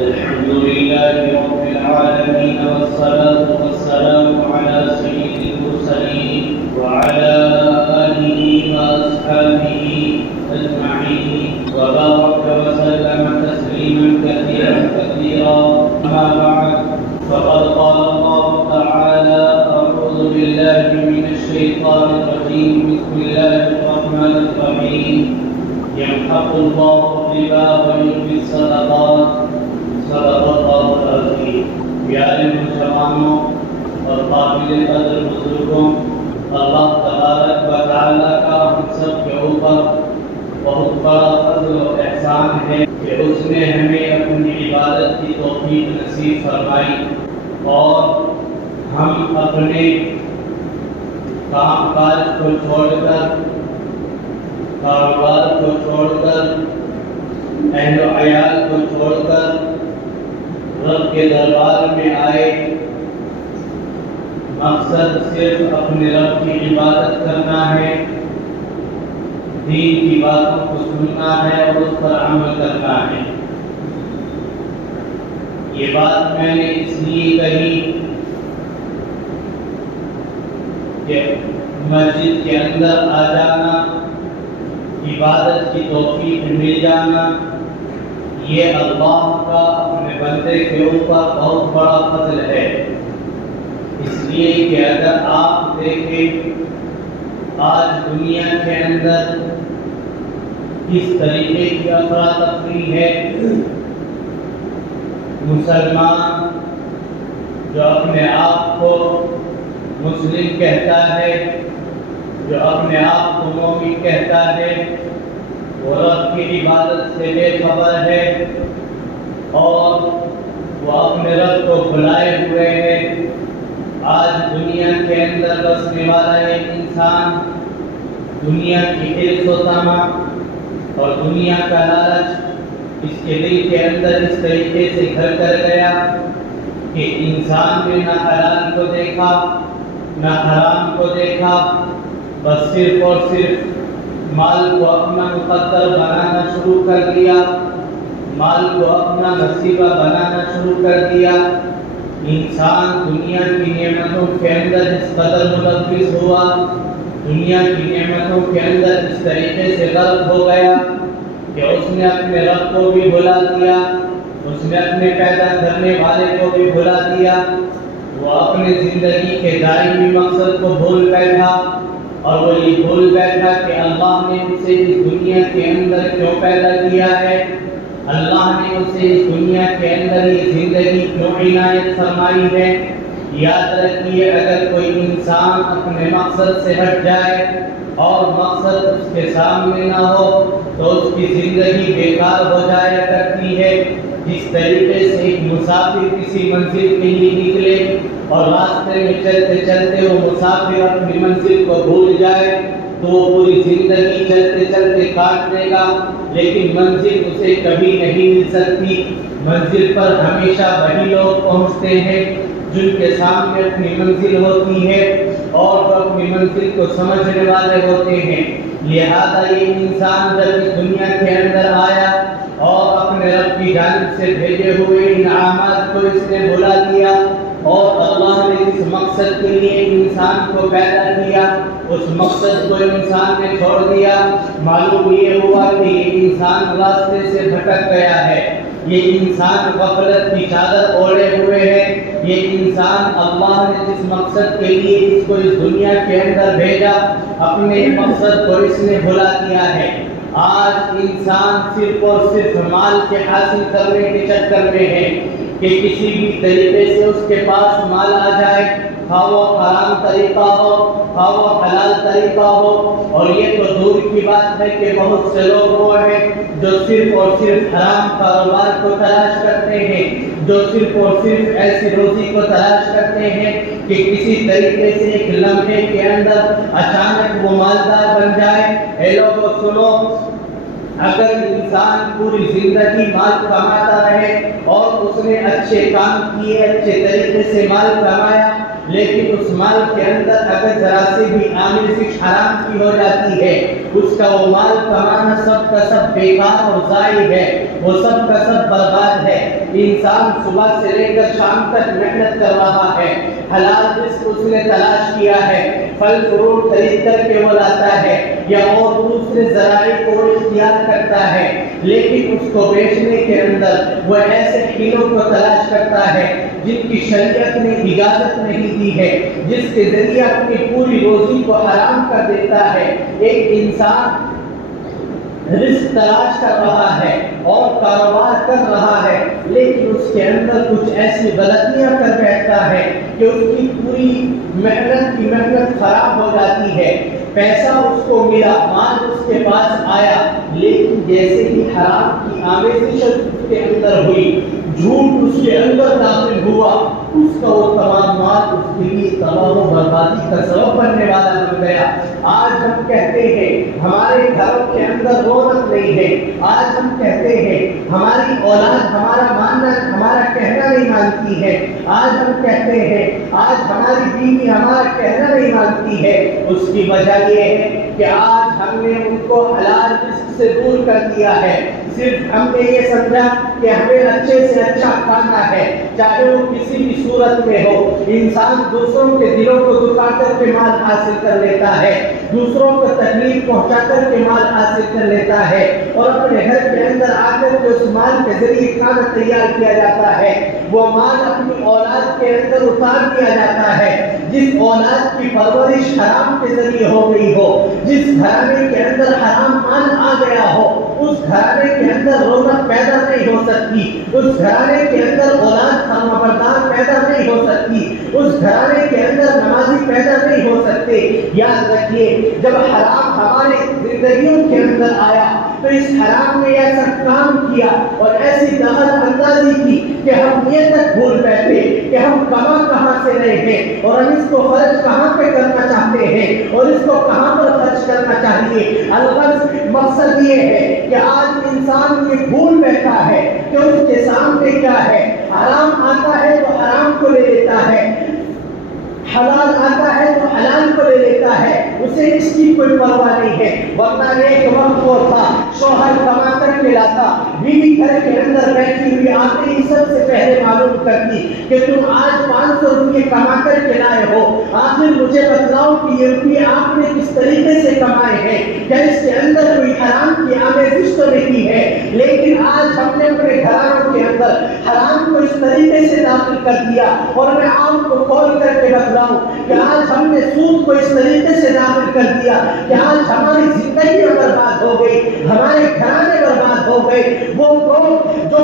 الحمد لله رب العالمين والصلاة والسلام على سيد المرسلين وعلى آله وأصحابه أجمعين وبارك وسلم تسليما كثيرا كثيرا. أما بعد فقد قال الله تعالى: أعوذ بالله من الشيطان الرجيم. بسم الله الرحمن الرحيم. يمحق الله الربا ويربي الصدقات. صدق اللہ العظیم. پیارے مسلمانوں اور قابل قدر بزرگوں، اللہ تبارک و تعالیٰ کا ہم سب کے اوپر بہت بڑا فضل و احسان ہے کہ اس نے ہمیں اپنی عبادت کی توفیق نصیب فرمائی اور ہم اپنے کام کاج کو چھوڑ کر، کاروبار کو چھوڑ کر، اہل و عیال کو چھوڑ کر رب کے دربار میں آئے. مقصد صرف اپنے رب کی عبادت کرنا ہے، دین کی باتوں کو سننا ہے اور اس پر عمل کرنا ہے. یہ بات میں نے اس لیے کہی کہ مسجد کے اندر آ جانا، عبادت کی توفیق مل جانا، یہ اللہ کا اپنے بندے کے اوپر بہت بڑا فضل ہے. اس لیے کہ اگر آپ دیکھیں آج دنیا کے اندر کس طریقے کی افراتفری ہے. مسلمان جو اپنے آپ کو مسلم کہتا ہے، جو اپنے آپ کو مومن کہتا ہے، وہ رب کی عبادت سے بے خبر ہے اور وہ اپنے رب کو بھلائے ہوئے ہے. آج دنیا کے اندر بسنے والا ایک انسان دنیا کی حرص و طمع اور دنیا کا لالچ اس کے دل کے اندر اس طریقے سے گھر کر گیا کہ انسان نے نہ حلال کو دیکھا نہ حرام کو دیکھا، بس صرف اور صرف مال کو اپنا مقدر بنانا شروع کر دیا، مال کو اپنا نصیبہ بنانا شروع کر دیا. انسان دنیا کی نعمتوں کے اندر اس قدر ملوث ہوا، دنیا کی نعمتوں کے اندر اس طریقے سے غرق ہو گیا کہ اس نے اپنے رب کو بھی بھلا دیا، اس نے اپنے پیدا کرنے والے کو بھی بھلا دیا. وہ اپنے زندگی کے دائمی مقصد کو بھول بیٹھا اور وہ یہ بھول بیٹھا کہ اللہ نے اسے اس دنیا کے اندر کیوں پیدا کیا ہے، اللہ نے اسے اس دنیا کے اندر یہ زندگی کیوں عنایت فرمائی ہے. یاد رکھیے، اگر کوئی انسان اپنے مقصد سے ہٹ جائے اور مقصد اس کے سامنے نہ ہو تو اس کی زندگی بیکار ہو جایا کرتی ہے. جس طریقے سے ایک مسافر کسی منزل کے لیے نکلے اور راستے میں چلتے چلتے وہ مسافر اپنی منزل کو بھول جائے تو وہ پوری زندگی چلتے چلتے کاٹ دے گا، لیکن منزل اسے کبھی نہیں مل سکتی. منزل پر ہمیشہ وہی لوگ پہنچتے ہیں جن کے سامنے اپنی منزل ہوتی ہے اور جو اپنی منزل کو سمجھنے والے ہوتے ہیں. لہذا یہ انسان جب اس دنیا کے اندر آیا اور اپنے رب کی جانب سے بھیجے ہوئے انعامات کو اس نے بھلا دیا اور اللہ نے جس مقصد کے لیے انسان کو پیدا کیا اس مقصد کو انسان نے چھوڑ دیا. معلوم یہ ہوا کہ یہ انسان راستے سے بھٹک گیا ہے، یہ انسان غفلت کی چادر اوڑھے ہوئے ہے. یہ انسان اللہ نے جس مقصد کے لیے اس کو اس دنیا کے اندر بھیجا اپنے مقصد کو اس نے بھلا دیا ہے. آج انسان صرف اور صرف مال کے حاصل کرنے کے چکر میں ہے کہ کسی بھی طریقے سے اس کے پاس مال آ جائے، خواہ وہ حرام طریقہ ہو خواہ وہ حلال طریقہ ہو. اور یہ تو دور کی بات ہے کہ بہت سے لوگ وہ ہیں جو صرف اور صرف حرام کاروبار کو تلاش کرتے ہیں، جو صرف اور صرف ایسی روزی کو تلاش کرتے ہیں کہ کسی طریقے سے ایک لمحے کے اندر اچانک وہ مالدار بن جائے. اے لوگوں سنو، اگر انسان پوری زندگی مال کماتا رہے اور اس نے اچھے کام کیے، اچھے طریقے سے مال کمایا، لیکن اس مال کے اندر اگر ذرا سے بھی آمیزش حرام کی ہو جاتی ہے، اس کا وہ مال کمانا سب کا سب بیکار اور ضائع ہے، وہ سب کا سب برباد ہے. انسان صبح سے لے کر شام تک محنت کر رہا ہے، حلال رزق اس نے تلاش کیا ہے، پھل فروٹ خرید کر کے وہ لاتا ہے یا اور دوسرے ذرائع کو اختیار کرتا ہے، لیکن اس کو بیچنے کے اندر وہ ایسے حیلوں کو تلاش کرتا ہے جن کی شریعت نے اجازت نہیں دی ہے، جس کے ذریعے اپنی پوری روزی کو حرام کر دیتا ہے۔ ایک انسان رزق تلاش کر رہا ہے اور کاروبار کر رہا ہے، لیکن اس کے اندر کچھ ایسی غلطیاں کر بیٹھتا ہے کہ اس کی پوری محنت خراب ہو جاتی ہے۔ پیسہ اس کو ملا، مال اس کے پاس آیا، لیکن جیسے ہی حرام کی آمیزش اس کے اندر ہوئی، جھوٹ اس کے اندر داخل ہوا، اس کا وہ تمام مال اس کے لیے تباہ و بربادی کا سبب بننے والا بن گیا۔ آج ہم کہتے ہیں ہمارے گھروں کے اندر رونق نہیں ہے، آج ہم کہتے ہیں ہماری اولاد ہمارا کہنا نہیں مانتی ہے، آج ہم کہتے ہیں آج ہماری بیوی ہمارا کہنا نہیں مانتی ہے۔ اس کی وجہ یہ ہے کہ آج ہم نے ان کو حلال رزق سے دور کر دیا ہے۔ صرف ہم نے یہ سمجھا کہ ہمیں اچھے سے اچھا کھانا ہے، چاہے وہ کسی بھی صورت میں ہو۔ انسان دوسروں کے دلوں کو دکھا کر کے مال حاصل کر لیتا ہے، دوسروں کو تکلیف پہنچا کر کے مال حاصل کر لیتا ہے، اور اپنے گھر کے اندر آ کر کے اس مال کے ذریعے کھانا تیار کیا جاتا ہے۔ وہ مال اپنی اولاد کے اندر اتار دیا جاتا ہے۔ جس اولاد کی پرورش حرام کے ذریعے ہو گئی ہو، جس گھرانے کے اندر حرام مال آ گیا ہو، اس گھرانے کے اندر رونق پیدا نہیں ہو سکتی، اس گھرانے کے اندر اولاد فرمانبردار پیدا نہیں ہو سکتی، اس گھرانے کے اندر نمازی پیدا نہیں ہو سکتے۔ یاد رکھیے، جب حرام ہمارے زندگیوں کے اندر آیا تو اس حرام نے ایسا کام کیا اور ایسی دخل اندازی کی کہ ہم یہ تک بھول بیٹھے کہ ہم کہاں سے رہے ہیں، اور ہم اس کو خرچ کہاں پہ کرنا چاہتے ہیں، اور اس کو کہاں پر خرچ کرنا چاہیے۔ الغرض مقصد یہ ہے کہ آج انسان یہ بھول بیٹھا ہے کہ اس کے سامنے کیا ہے۔ حرام آتا ہے تو حرام کو لے لیتا ہے، حلال آتا ہے تو حلال کو لے لیتا ہے، اسے اس کی کوئی پرواہ نہیں ہے۔ ورنہ ایک وقت وہ تھا شوہر کما کر کے لاتا، بیوی گھر کے اندر بیٹھی ہوئی آتے ہی سب سے پہلے معلوم کرتی کہ تم آج 500 روپے کما کر کے لائے ہو، آخر مجھے بتلاؤ کہ یہ روپے آپ نے کس طریقے سے کمائے ہیں، کیا اس کے اندر کوئی حرام کی آمیزش تو نہیں ہے۔ لیکن آج ہم نے اپنے گھرانوں کے اندر حرام کو اس طریقے سے داخل کر دیا، اور میں آپ کو کھول کر کے بتلاؤں کہ آج ہم نے سود کو اس طریقے سے داخل کر دیا کہ آج ہماری زندگی برباد ہو گئی، ہمارے گھرانے برباد ہو گئے۔ وہ لوگ جو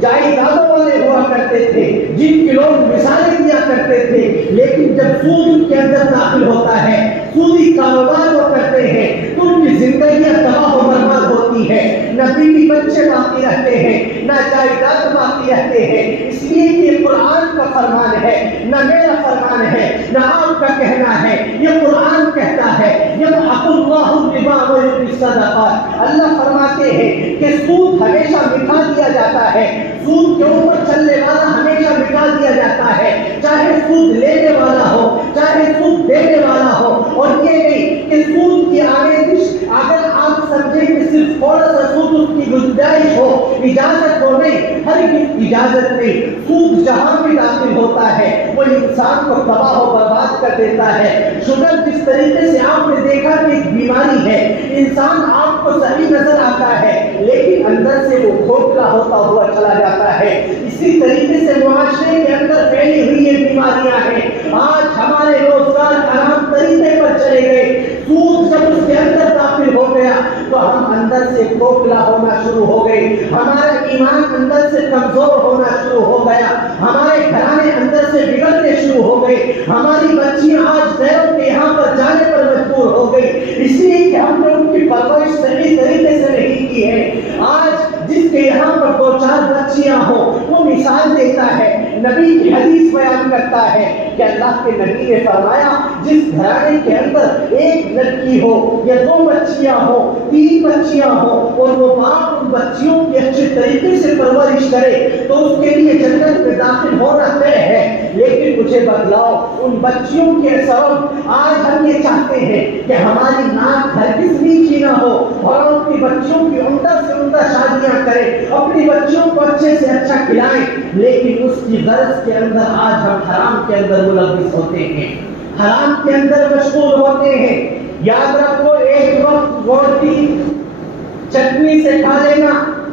جائیدادوں والے ہوا کرتے تھے، جن کی لوگ مثالیں دیا کرتے تھے، لیکن جب سود ان کے اندر داخل ہوتا ہے، سودی کاروبار وہ کرتے ہیں، تو ان کی زندگیاں تباہ و برباد ہوتی ہے۔ نہ بیوی بچے باقی رہتے ہیں، نہ جائیداد باقی رہتے ہیں۔ اس لیے یہ قرآن کا فرمان ہے، نہ میرا فرمان ہے، نہ آپ کا کہنا ہے، یہ قرآن کہتا ہے یمحق اللہ الربا ویربی الصدقات۔ اللہ فرماتے ہیں کہ سود ہمیشہ مٹا دیا جاتا ہے، سود کے اوپر چلنے والا ہمیشہ مٹا دیا جاتا ہے، چاہے سود لینے والا ہو چاہے سود دینے والا ہو۔ اور یہ نہیں کہ سود کی آمیزش اگر آپ سمجھیں کہ صرف تھوڑا سا سود اس کی گنجائش ہو، اجازت ہو، نہیں، ہر اجازت نہیں۔ سود جہاں بھی داخل ہوتا ہے وہ انسان کو تباہ و برباد کر دیتا ہے۔ شوگر جس طریقے سے آپ نے دیکھا کہ ایک بیماری ہے، انسان آپ کو صحیح نظر آتا ہے لیکن اندر سے وہ کھوکھلا ہوتا ہوا چلا جاتا ہے۔ اسی طریقے سے معاشرے کے اندر پھیلی ہوئی یہ بیماریاں ہیں۔ آج ہمارے روزگار حرام طریقے پر چلے گئے، سود جب اس کے اندر داخل ہو گیا تو ہم اندر سے کھوکھلا ہونا شروع ہو گئے، ہمارا ایمان اندر سے کمزور ہونا شروع ہو گیا، ہمارے گھرانے اندر سے بگڑنے شروع ہو گئے، ہماری بچیاں آج غیروں کے یہاں پر جانے پر مجبور ہو گئی، اس لیے کہ ہم نے ان کی پرورش صحیح طریقے سے نہیں کی ہے۔ آج جس کے یہاں پر 2-4 بچیاں ہوں وہ مثال دیتا ہے، نبی کی حدیث بیان کرتا ہے کہ اللہ کے نبی نے فرمایا جس گھرانے کے اندر ایک لڑکی ہو یا 2 بچیاں ہو، 3 بچیاں ہو، اور وہ باپ ان بچیوں کی اچھے طریقے سے پرورش کرے تو اس کے لیے جنت میں داخل ہونا طے ہے۔ لیکن مجھے بتلاؤ ان بچیوں کے سبب آج ہم یہ چاہتے ہیں کہ ہماری ناک ہرگز نیچی نہ ہو اور اپنی بچیوں کی عمدہ سے عمدہ شادیاں کریں، اپنی بچیوں کو اچھے سے اچھا کھلائیں، لیکن اس کی غرض کے اندر آج ہم حرام کے اندر ملوث ہوتے ہیں، حرام کے اندر مشغول ہوتے ہیں۔ یاد رکھو، ایک وقت روٹی چٹنی سے کھا لینا،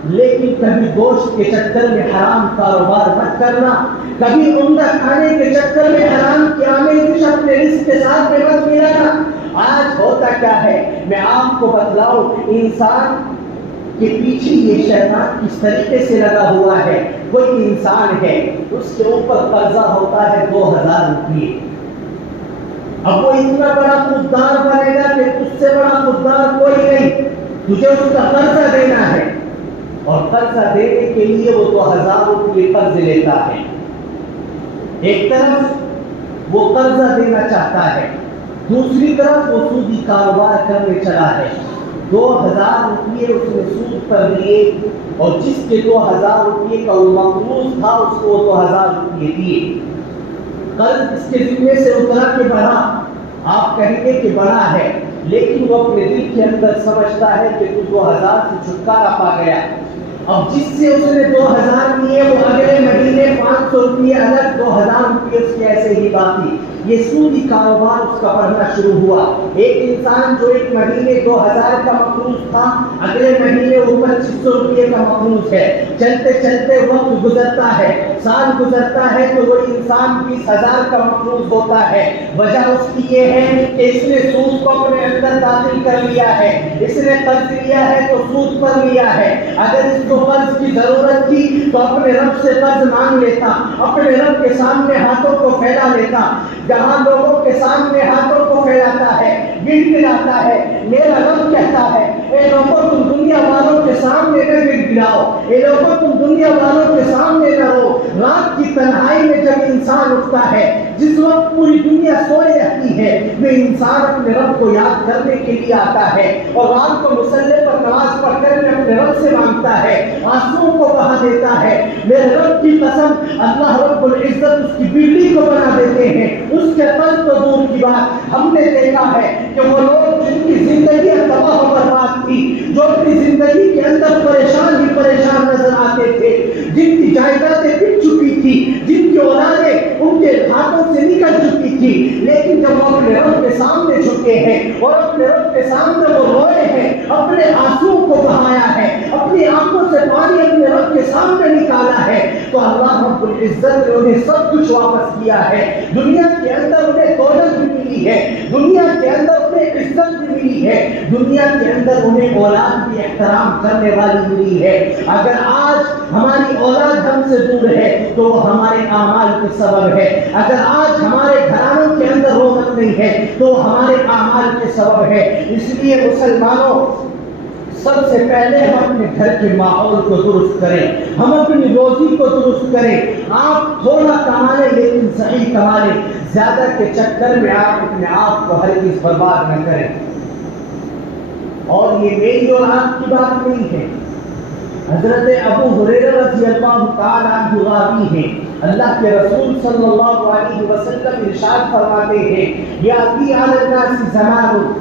لیکن کبھی گوشت کے چکر میں حرام کاروبار مت کرنا، کبھی عمدہ کھانے کے چکر میں حرام کی آمیزش اپنے رزق کے ساتھ میں مت ملانا۔ آج ہوتا کیا ہے، میں آپ کو بتلاؤں، انسان کے پیچھے یہ شیطان کس طریقے سے لگا ہوا ہے۔ کوئی انسان ہے، اس کے اوپر قرضہ ہوتا ہے 2000 روپئے، اب وہ اتنا بڑا خوددار بنے گا کہ اس سے بڑا خوددار کوئی نہیں، تجھے اس کا قرضہ دینا ہے، اور قرضہ دینے کے لیے وہ 2000 روپئے قرض لیتا ہے۔ ایک طرف وہ قرضہ دینا چاہتا ہے، دوسری طرف وہ سودی کاروبار کرنے چلا ہے۔ 2000 روپئے اس نے سود پر لیے، اور جس کے 2000 روپئے کا وہ مقروض تھا اس کو 2000 روپئے دیے۔ قرض اس کے ذمے سے اترا کہ بڑا، آپ کہیں گے کہ بڑا ہے، لیکن وہ اپنے دل کے اندر سمجھتا ہے کہ تو 2000 سے چھٹکارا پا گیا۔ اب جس سے اس نے 2000 لیے، وہ اگلے مہینے 500 روپئے الگ، 2000 روپئے اس کے ایسے ہی باقی۔ یہ سودی کاروبار اس کا بڑھنا شروع ہوا۔ ایک انسان جو ایک مہینے 2000 کا مقروض تھا، اگلے مہینے وہ 2500 روپئے کا مقروض ہے۔ چلتے چلتے وقت گزرتا ہے، سال گزرتا ہے، تو وہ انسان 20000 کا مقروض ہوتا ہے۔ وجہ اس کی یہ ہے کہ اس نے سود کو اپنے اندر داخل کر لیا ہے، اس نے قرض لیا ہے تو سود پر لیا ہے۔ اگر اس کو قرض کی ضرورت تھی تو اپنے رب سے قرض مانگ لیتا، اپنے رب کے سامنے ہاتھوں کو پھیلا لیتا۔ جہاں لوگوں کے سامنے ہاتھوں کو پھیلاتا ہے، گر گراتا ہے، میرا رب کہتا ہے، اے لوگوں تم دنیا والوں کے سامنے نہ گر گراؤ، اے لوگوں تم دنیا والوں کے سامنے نہ رو۔ رات کی تنہائی میں جب انسان اٹھتا ہے، جس وقت پوری دنیا سوئے رہتی ہے، وہ انسان اپنے رب کو یاد کرنے کے لیے آتا ہے، اور رات کو مصلی پر نماز پڑھ کر کے اپنے رب سے مانگتا ہے، آنسوؤں کو بہا دیتا ہے۔ میرے رب کی قسم، اللہ رب العزت اس کی بجلی کو بنا دیتے ہیں۔ اس کے قلب تو دور کی بات، ہم نے دیکھا ہے کہ وہ لوگ جن کی زندگی تباہ و برباد تھی، جو اپنی زندگی کے اندر پریشان ہی پریشان نظر آتے تھے، جن کی جائیدادیں بک چکی تھی، جن کی اولادیں ان کے ہاتھوں سے نکل چکی تھی، لیکن جب وہ اپنے رب کے سامنے جھکے ہیں اور اپنے رب کے سامنے وہ روئے ہیں، اپنے آنسوؤں کو بہایا ہے، اپنی آنکھوں سے پانی اپنے رب کے سامنے نکالا ہے، تو اللہ رب العزت نے انہیں سب کچھ واپس کیا ہے۔ دنیا کے اندر انہیں دولت بھی ملی ہے، دنیا کے اندر انہیں عزت بھی ملی ہے، دنیا کے اندر انہیں اولاد بھی احترام کرنے والی ملی ہے۔ اگر آج ہماری اولاد ہم سے دور ہے تو وہ ہمارے اعمال کے سبب ہے، اگر آج ہمارے گھرانوں کے اندر رونق نہیں ہے تو ہمارے اعمال کے سبب ہے۔ اس لیے مسلمانوں، سب سے پہلے ہم اپنے گھر کے ماحول کو درست کریں، ہم اپنی روزی کو درست کریں۔ آپ تھوڑا کما لیں لیکن صحیح کما لیں، زیادہ کے چکر میں آپ اپنے آپ کو ہرگز برباد نہ کریں۔ اور یہ میری اور آپ کی بات نہیں ہے، حضرت ابو ہریرہ رضی اللہ تعالیٰ عنہ راوی ہیں، اللہ کے رسول صلی اللہ علیہ وسلم ارشاد فرماتے ہیں، یاتی علی الناس زمان،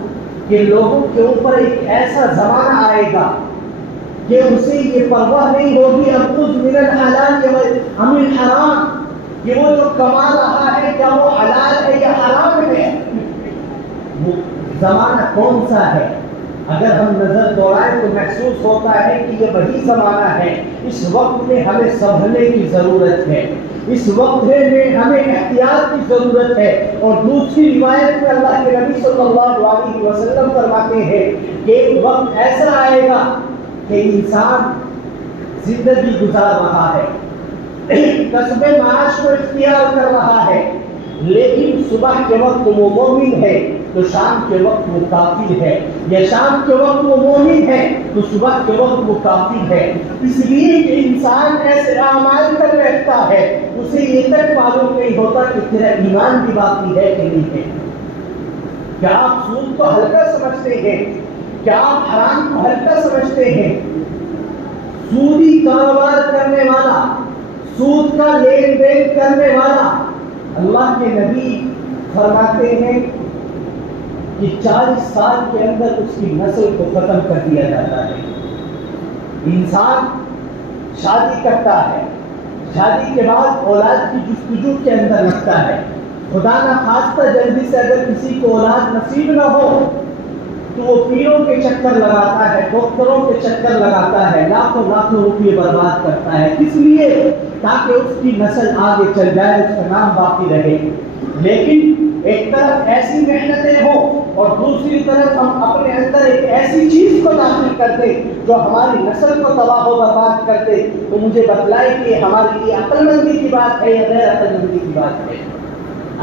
کہ لوگوں کے اوپر ایک ایسا زمانہ آئے گا کہ اسے یہ پرواہ نہیں ہوگی اخذ من الحلال ام الحرام، کہ وہ جو کما رہا ہے کیا وہ حلال ہے یا حرام ہے۔ وہ زمانہ کون سا ہے؟ اگر ہم نظر دوڑائیں تو محسوس ہوتا ہے کہ یہ وہی زمانہ ہے۔ اس وقت میں ہمیں سنبھلنے کی ضرورت ہے، اس وقت میں ہمیں احتیاط کی ضرورت ہے۔ اور دوسری روایت میں اللہ کے نبی صلی اللہ علیہ وسلم فرماتے ہیں کہ ایک وقت ایسا آئے گا کہ انسان زندگی گزار رہا ہے، کسب معاش کو اختیار کر رہا ہے، لیکن صبح کے وقت وہ مومن ہے تو شام کے وقت وہ کافر ہے، یا شام کے وقت وہ مومن ہے تو صبح کے وقت وہ کافر ہے۔ اس لیے کہ انسان ایسے اعمال کر بیٹھتا ہے، اسے یہ تک معلوم نہیں ہوتا کہ تیرا ایمان بھی باقی ہے کہ نہیں ہے۔ کیا آپ سود کو ہلکا سمجھتے ہیں؟ کیا آپ حرام کو ہلکا سمجھتے ہیں؟ سودی کاروبار کرنے والا، سود کا لین دین کرنے والا، اللہ کے نبی فرماتے ہیں کہ 40 سال کے اندر اس کی نسل کو ختم کر دیا جاتا ہے۔ انسان شادی کرتا ہے، شادی کے بعد اولاد کی جستجو کے اندر لگتا ہے. خدا نہ خواستہ جلدی سے اگر کسی کو اولاد نصیب نہ ہو تو وہ پیروں کے چکر لگاتا ہے, ڈاکٹروں کے چکر لگاتا ہے, لاکھوں لاکھوں روپئے برباد کرتا ہے. کس لیے؟ تاکہ اس کی نسل آگے چل جائے, اس کا نام باقی رہے. لیکن ایک طرف ایسی محنتیں ہوں اور دوسری طرف ہم اپنے اندر ایک ایسی چیز کو داخل کر دیں جو ہماری نسل کو تباہ و برباد کر دے, تو مجھے بتلائے کہ ہمارے لیے عقل مندی کی بات ہے یا غیر عقل مندی کی بات ہے.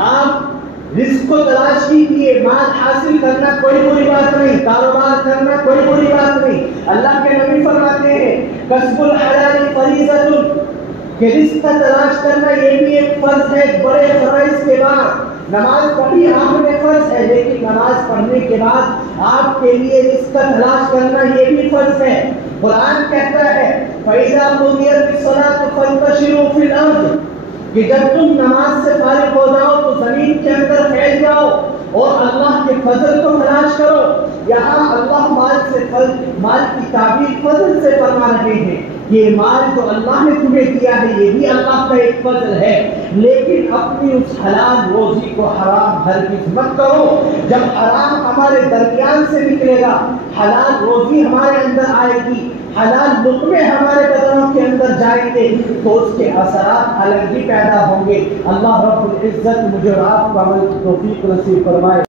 آپ رزق کو تلاش کیجیے, مال حاصل کرنا کوئی بری بات نہیں, کاروبار کرنا کوئی بری بات نہیں. اللہ کے نبی فرماتے ہیں کسب الحلال فریضۃ, کہ رزق کا تلاش کرنا یہ بھی ایک فرض ہے بڑے فرائض کے بعد. نماز پڑھی آپ نے فرض ہے, لیکن نماز پڑھنے کے بعد آپ کے لیے رزق کا تلاش کرنا یہ بھی فرض ہے. قرآن کہتا ہے فَإِذَا قُضِيَتِ الصَّلَاةُ فَانتَشِرُوا فِي الْأَرْضِ, کہ جب تم نماز سے فارغ ہو جاؤ تو زمین کے اندر پھیل جاؤ اور اللہ کے فضل کو تلاش کرو. یہاں اللہ مال کی تعبیر فضل سے فرما رہے ہیں. یہ مال جو اللہ نے تمہیں دیا ہے یہ بھی اللہ کا ایک فضل ہے, لیکن اپنی اس حلال روزی کو حرام ہرگز مت کرو. جب حرام ہمارے درمیان سے نکلے گا, حلال روزی ہمارے اندر آئے گی, حلال لقمے ہمارے بدنوں کے اندر جائیں گے, تو اس کے اثرات الگ ہی پیدا ہوں گے. اللہ رب العزت مجھے اور آپ کو عمل کی توفیق نصیب فرمائے.